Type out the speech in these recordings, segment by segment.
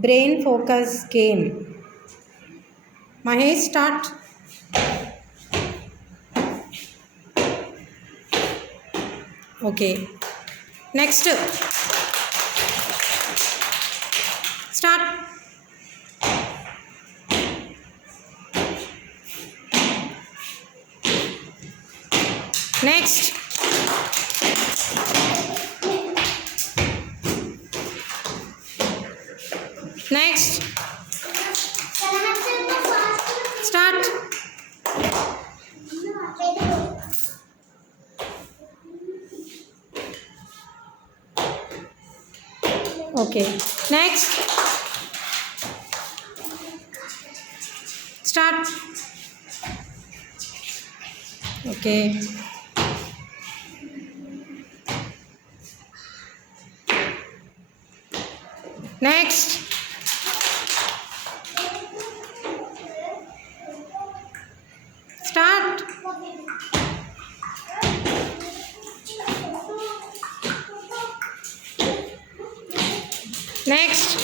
brain focus game. Mahesh, start. Okay. Next. Start. Next. Next. Start. Okay. Next. Start. Okay. Next. Start. Next.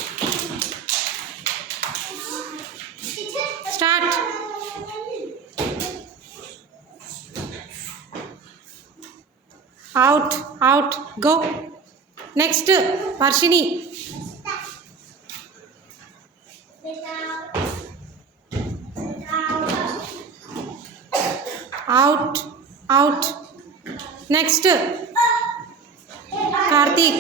Start. Out, out, go. Next, Varshini. Out, out. Next, Karthik.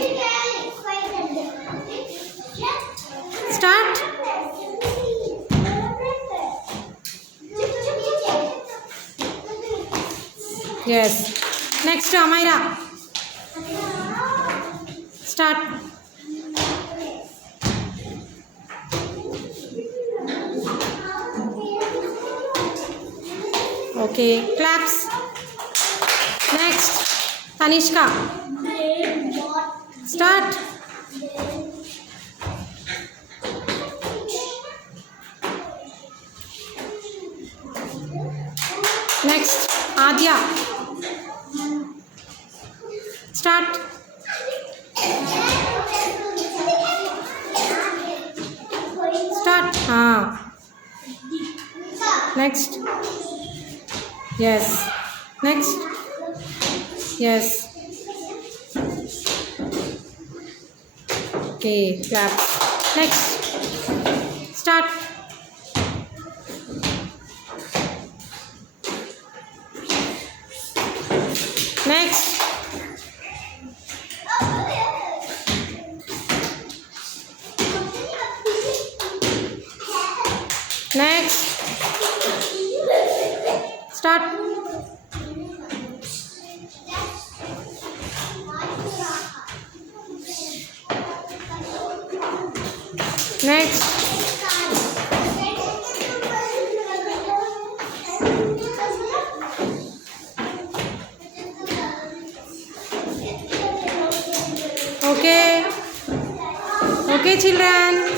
Start. Yes. Next, Amaira. Start. Okay. Claps. Next, Tanishka. Start. Next, Adya. Start. Start. Next. Yes. Next. Yes. Okay. Clap. Next. Start. Next. Next. Start. Next. Okay. Okay, children.